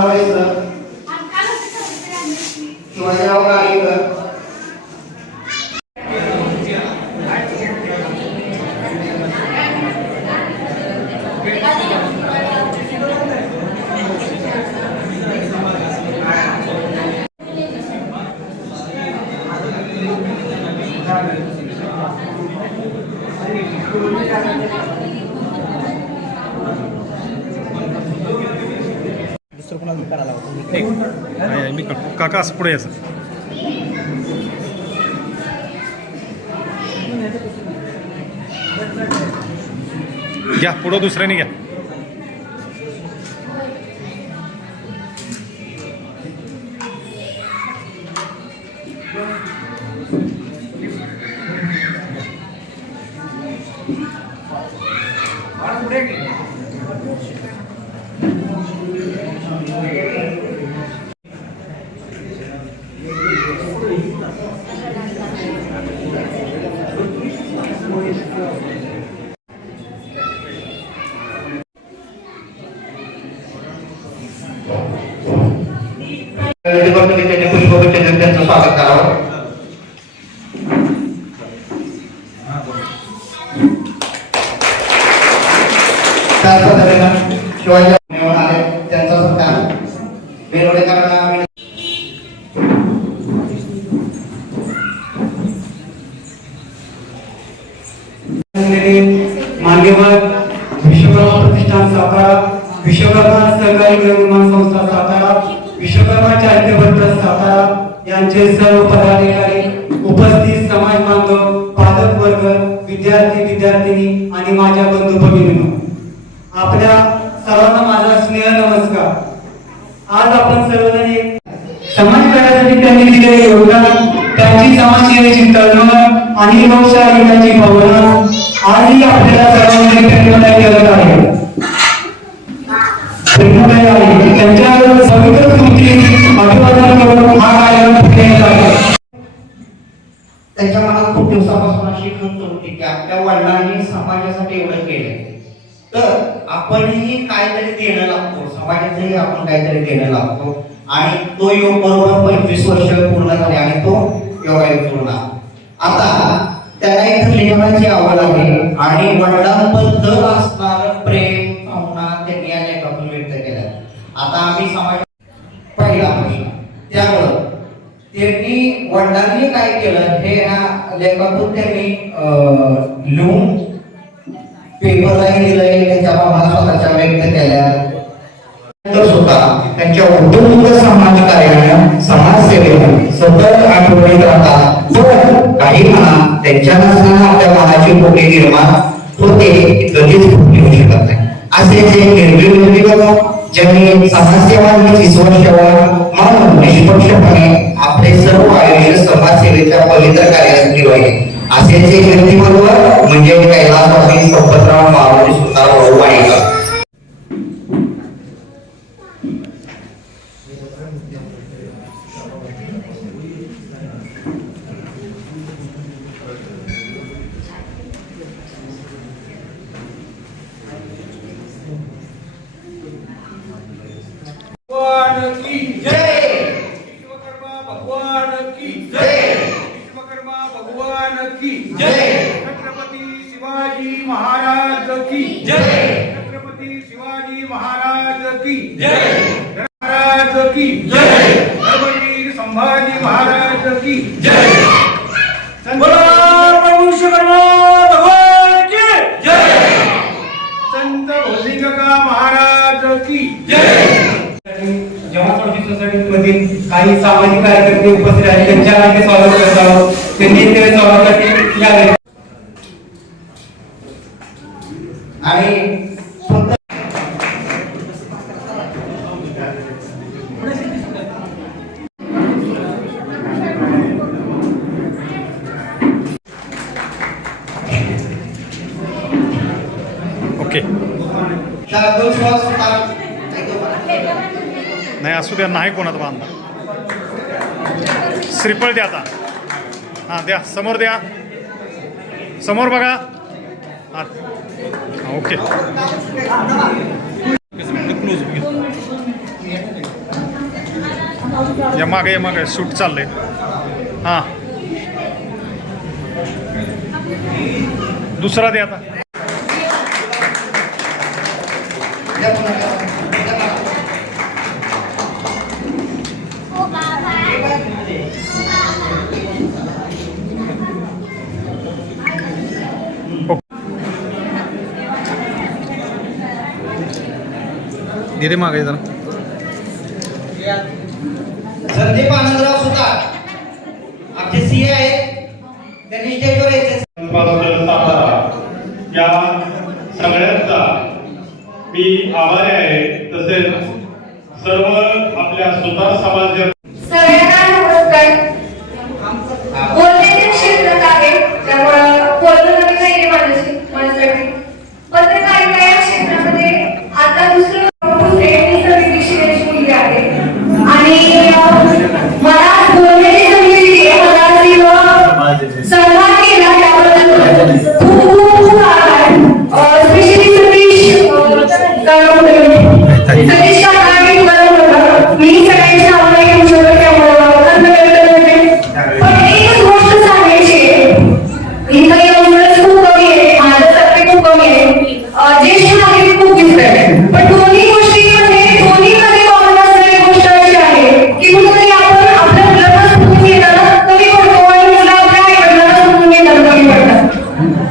दानवेसर, शिवाजीराव गाडीकर, मी काका असं पुढे यायचं. घ्या पुढं दुसऱ्याने घ्या. त्यांचं स्वागत करावं. त्याच पद्धतीनं शिवाजी निवडून आले त्यांचा सत्कार बेरोडेकरांना मान्यवर विश्वकर्मा प्रतिष्ठान सातारा, विश्वकर्मा सहकारी गृहनिर्माण संस्था सातारा, विश्वकर्मा चॅरिटेबल ट्रस्ट सातारा यांचे सर्व पदाधिकारी, उपस्थित समाज बांधव, पालक वर्ग, विद्यार्थी विद्यार्थिनी आणि माझ्या बंधू भगिनींनो, आपल्या सर्वांना माझा स्नेह नमस्कार. आज आपण सर्वजण समाज कार्यासाठी त्यांनी दिलेले योगदान, त्यांची समाजसेवेची तळमळ आणि लोकशाहीची भावना आजही आपल्याला सर्वांनी प्रेरणादायी करत आहे. त्यांच्या पवित्र स्मृती अभिवादन करून हा कार्यक्रम केला आहे. त्यांच्या मनात खूप दिवसापासून अशी खंत होती की आपल्या वडिलांनी समाजासाठी एवढं केलं, तर आपणही काहीतरी देणं लागतो, समाजाचंही आपण काहीतरी देणं लागतो. आणि तो योग बरोबर 25 वर्ष पूर्ण झाले आणि तो योगायोग पूर्ण. आता त्याला एक लिखाणाची आवड आहे आणि वडिलांबद्दल असणारं प्रेम भावना त्यांनी या लेखातून व्यक्त केल्या. आता आम्ही समाज पहिला प्रश्न, त्यामुळं त्यांनी वडिलांनी काय केलं हे ह्या लेखातून त्यांनी लिहून पेपरलाही दिलंय, त्यांच्या भावना स्वतःच्या व्यक्त केल्या. सुद्धा त्यांच्या उद्योग समाजकार्यानं समाजसेवेनं सतत आठवणीत राहतात. पण काही म्हणा त्यांच्या नसताना आपल्या मनाची खोटी निर्माण होते, कधीच खोटी होऊ शकत नाही. असे जे निर्भीड व्यक्तिमत्व ज्यांनी समाजसेवा म्हणून निष्पक्षपणे आपले सर्व आयुष्य समाजसेवेच्या पवित्र कार्यासाठी वाहिले, असे जे व्यक्तिमत्व म्हणजे कैलासवासी संपतराव मारुती सुतार भाऊ वाणेकर. छत्रपती शिवाजी महाराज की जय. छत्रपती शिवाजी महाराज की जय. महाराज की जय. छत्रपती संभाजी महाराज की जय. विश्वकर्मा भगवान की जय. संत भोलिका महाराज की जय. जमात सोसायटीमध्ये काही सामाजिक कार्यकर्ते उपस्थित आहेत, त्यांच्या स्वागत करत आहोत. त्यांनी स्वागतासाठी यावे. आणि ओके नाही असू द्या, नाही कोणाचा बांधा. श्रीफळ द्या आता. हां द्या, समोर द्या, समोर बघा. हां ओके. क्लोज या मागे शूट चाललंय. हां दुसरा दे आता. दे मागे जरा. संदीप आनंदराव सुतार आमचे सीए आहेत, त्यांनी स्टेजवर यायचे. सातारा या सगळ्यांचा मी आभारी आहे. तसेच सर्व आपल्या सुतार समाज सगळ्यांना नमस्कार. बोलण्याचे क्षेत्रात आहे त्यामुळं बोलणं नाही माझ्यासाठी. पत्रकारिता या क्षेत्रामध्ये आता दुसरी शिकायची मुलगी आहे आणि मला बोलण्याची संधी दिली, मला सन्मान केला त्याबद्दल खूप खूप खूप आभार. स्पेशली सतीश काकांनी मी सगळ्यांच्या आवडा घेऊ शकतो त्यामुळे पण एकच गोष्ट सांगायची आहे, ही काही अवघडच खूप कमी आहे, माझं सत्य खूप कमी आहे, ज्येष्ठ नागरिक खूप दिसत पण दोन्ही दोन्हीमध्ये कॉमन असणारी गोष्ट अशी आहे की कुठेतरी आपण आपल्या मुलांना समजून घेताना कमी पडतो आणि मुलं आपल्या आईवडिलांना समजून घेताना कमी पडतात.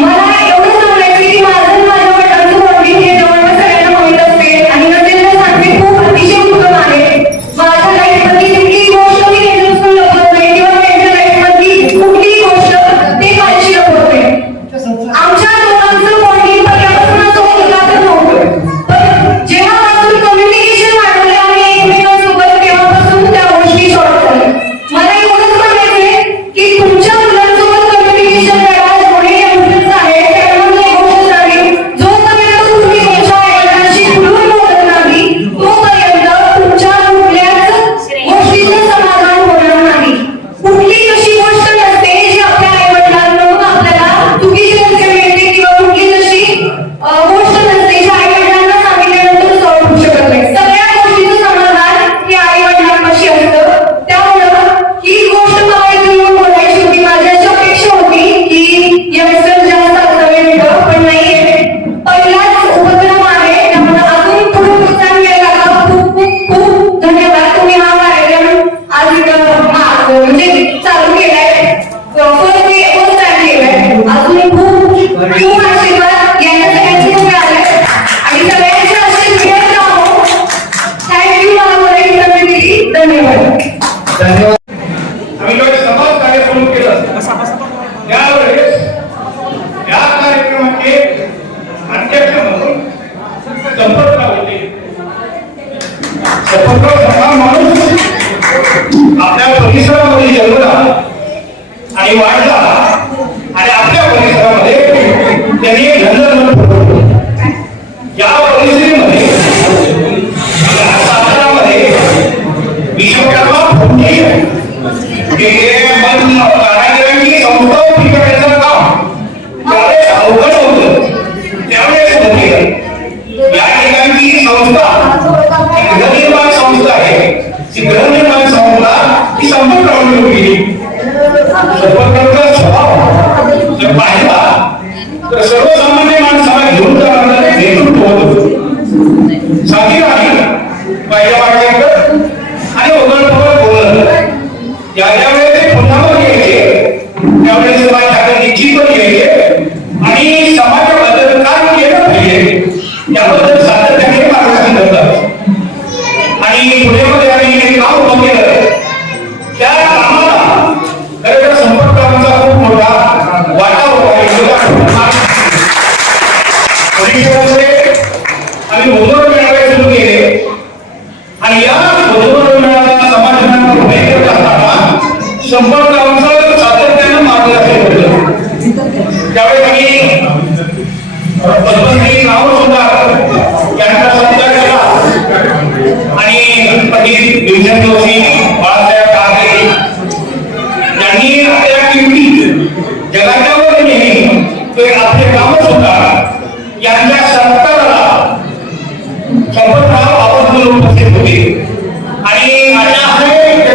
मला एवढं सांगायचं की माझं माझ्या वडिलांचं बॉन्डिंग हे जवळपास सगळ्यांना माहीत असते आणि नसेल तर सांगते खूप अतिशय उत्तम आहे. माझ्या लाईफमधली कुठलीही गोष्ट मी त्यांच्यापासून लपवत नाही किंवा त्यांच्या लाईफमधली कुठलीही गोष्ट ते माझ्याशी लपवत नाही. आमच्या दोघांचं बॉन्डिंग पहिल्यापासून असं होतं तर नव्हतं, पण जेव्हापासून कम्युनिकेशन वाढवलं आम्ही एकमेकांसोबत तेव्हापासून त्या गोष्टी शॉर्ट झाल्या. मला एवढंच म्हणायचंय की तुमच्या मुलांसोबत कम्युनिकेशन करा, जेवढे इम्पॉर्टन्स आहे त्यामध्ये एक गोष्ट सांगेन, जोपर्यंत तुम्ही तुमच्या आईवडिलांशी खुलून बोलत नाही तोपर्यंत तुमच्या कुठल्याच गोष्टीचं समाधान होणार नाही. कुठली अशी गोष्ट नसते जी आपल्या आईवडिलांकडून आपल्याला चुकीची संधी मिळते किंवा कुठली तशी गोष्ट नसते जी आईवडिलांना सांगितल्यानंतर सॉल्व्ह होऊ शकत नाही. सगळ्या गोष्टीचं समाधान हे आईवडिलांपाशी असतं. त्यामुळं ही गोष्ट मला इथे येऊन बोलायची होती. माझी अशी अपेक्षा होती की यंगस्टर जास्त असावे मिळतं, पण नाहीये. पहिलाच उपक्रम आहे त्यामुळे अजून पुढे प्रोत्साहन मिळाला. खूप खूप खूप धन्यवाद. तुम्ही हा कार्यक्रम आज म्हणजे चालू केलाय, फर्स्ट टाइम केलाय. अजून खूप खूप आशीर्वाद यांना सगळ्यांचे मिळाले आणि सगळ्यांचे असे मिळत राहो. थँक्यू मला बोलायची संधी दिली. धन्यवाद. धन्यवाद. आम्ही जेव्हा समाज कार्य सुरू केलं त्यावेळेस या कार्यक्रमाचे अध्यक्ष म्हणून संपर्कराव होते. संपर्कराव हा माणूस आपल्या परिसरामध्ये जन्मला आणि वाढला आणि आपल्या परिसरामध्ये त्यांनी लंडन या परिस्थितीमध्ये सातारामध्ये विश्वकर्मा फाउंडेशन कारागिरांची संस्था उभी करायचं काम त्यावेळेस अवघड होतं, त्यावेळेस होते. या ठिकाणची संस्था गृहनिर्माण संस्था आहे. ती गृहनिर्माण संस्था ही संपर्कावर गेली. संपर्काचा स्वभाव जर पाहिला तर सर्वसामान्य माणसाला घेऊन जाणारं नेतृत्व होतं. साधी नाही पहिल्या वाटल्याकडं आणि ओघळपवर बोलत ज्यावेळेस ते पुन्हा यायचे त्यावेळेस समाजाकडे निश्चित यायचे आणि समाजाबद्दल काय केलं पाहिजे याबद्दल सातत्याने मार्गदर्शन करतात. आणि पुण्यामध्ये आम्ही हे काम उभं केलं त्या कामाला खरं संपर्कांचा खूप मोठा वाटा होता. आम्ही मुजोर मेळावे सुरू केले आणि या मुजोर मेळाव्याला समाजाला उभे करत असताना संपर्कांचं सातत्यानं मार्गदर्शन होतं. त्यावेळेस आम्ही पद्मश्री राहुल सुंदर यांचा सत्कार केला आणि पंडित भीमसेन जोशी, बाळासाहेब ठाकरे यांनी आपल्या किमती जगाच्या वर नेहमी ते आपले काम सुद्धा यांच्या सरकाराला संपर्कावर आवर्जून उपस्थित होते आणि अशा अनेक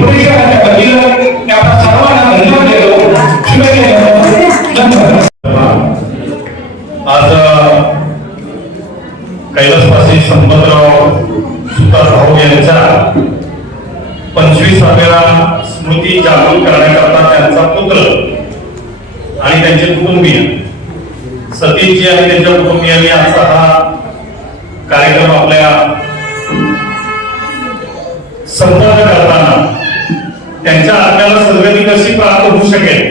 डेकोरेशनच्या वतीनं मी आपल्या सर्वांना धन्यवाद देतो. शुभेच्छा. धन्यवाद. आज कैलासवासी संपतराव सुतार भाऊ यांच्या 25व्या स्मृती जागृत करण्याकरता त्यांचा पुत्र आणि त्यांचे कुटुंबीय सतीशजी आणि त्यांच्या कुटुंबियांनी आजचा हा कार्यक्रम आपल्या संपन्न करताना त्यांच्या आत्म्याला सद्गती कशी प्राप्त होऊ शकेल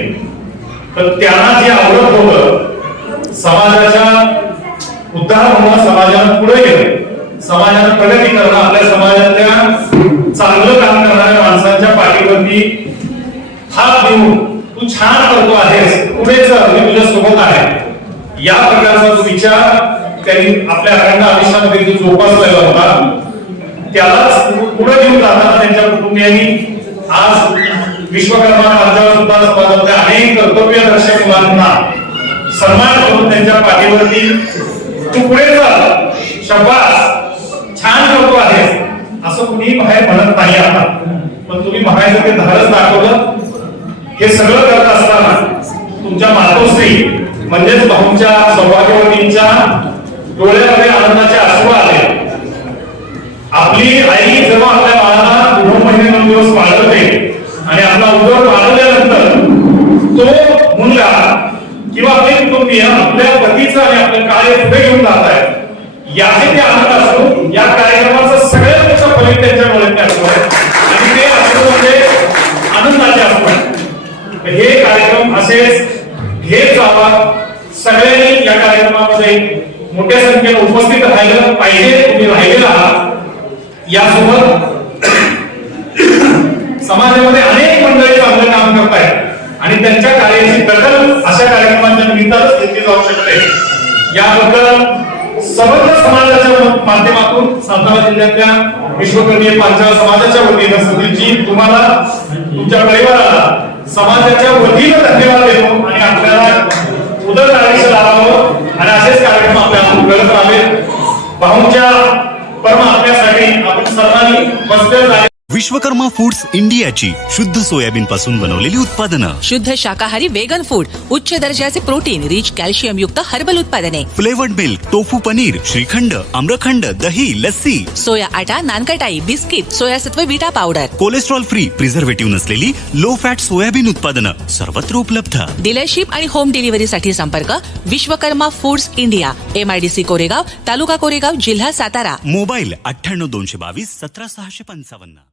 तर त्यांना जे आवडत होतं समाजाच्या उद्धार होणं, समाजानं पुढे गेलं, समाजानं प्रगती करणं, आपल्या समाजातल्या चांगलं काम करणाऱ्या माणसांच्या पाठीवरती हात देऊन तू छान करतो आहेस, पुढे चल, मी तुझ्या सोबत आहे, या प्रकारचा जो विचार त्यांनी आपल्या अखंड आयुष्यामध्ये जो जोपासलेला होता त्यालाच पुढे घेऊन जाताना त्यांच्या कुटुंबियांनी आज विश्वकर्मा पंजाब सुद्धा समाजातल्या अनेक कर्तव्यदर्शक मुलांना सन्मान करून त्यांच्या पाठीवरती तू पुढे चल, शाबास, छान करतो आहेस असं कुणी बाहेर म्हणत नाही आता, पण तुम्ही म्हणायचं ते धाडस दाखवलं. हे सगळं करत असताना तुमच्या मातोश्री म्हणजेच भाऊंच्या सौभाग्यवतींच्या डोळ्यामध्ये आनंदाचे अश्रू आले. आपली आई जेव्हा आपल्या बाळाला 9 महिने 9 दिवस वाढवते आणि आपला उदर वाढवल्यानंतर तो मुलगा किंवा आपले कुटुंबीय आपल्या पतीचं आणि आपलं कार्य पुढे घेऊन जात आहेत याचे ते आनंद असतो. या कार्यक्रमाचं सगळ्यात मोठं फलित त्यांच्या डोळ्यात असतो आणि ते असतो म्हणजे आनंदाचे असतात. हे कार्यक्रम असेच घेत जावा. सगळ्यांनी या कार्यक्रमामध्ये मोठ्या संख्येने उपस्थित राहिलं पाहिजे. तुम्ही राहिलेला आहात. यासोबत समाजामध्ये अनेक मंडळी चांगलं काम करत आहेत आणि त्यांच्या कार्याची दखल अशा कार्यक्रमांच्या निमित्तानंच घेतली जाऊ शकते. याबद्दल सर्व समाजाच्या माध्यमातून सातारा जिल्ह्यातल्या विश्वकर्मीय पांचाळ समाजाच्या वतीनं सतीशजी तुम्हाला तुमच्या परिवाराला समाजाच्या वतीनं धन्यवाद देतो आणि आपल्याला उदर आयुष्य लाभावं आणि असेच कार्यक्रम आपल्याला करत राहावे. भाऊंच्या परमात्म्यासाठी आपण सर्वांनी बसलेलो आहे. विश्वकर्मा फूड्स इंडियाची शुद्ध सोयाबीन पासून बनवलेली उत्पादनं, शुद्ध शाकाहारी वेगन फूड, उच्च दर्जाचे प्रोटीन, रिच कॅल्शियम युक्त हर्बल उत्पादने, flavoured milk, tofu paneer, shrikhand, amrakhand, दही, लस्सी, सोया आटा, नानकटाई, बिस्किट, सोयासत्व Vita powder, cholesterol free, preservative नसलेली लो फॅट सोयाबीन उत्पादनं सर्वत्र उपलब्ध. डीलरशिप आणि होम डिलिव्हरीसाठी संपर्क Vishwakarma Foods India, MIDC Koregaon, taluka Koregaon, जिल्हा सातारा. मोबाईल 98 222 17 655.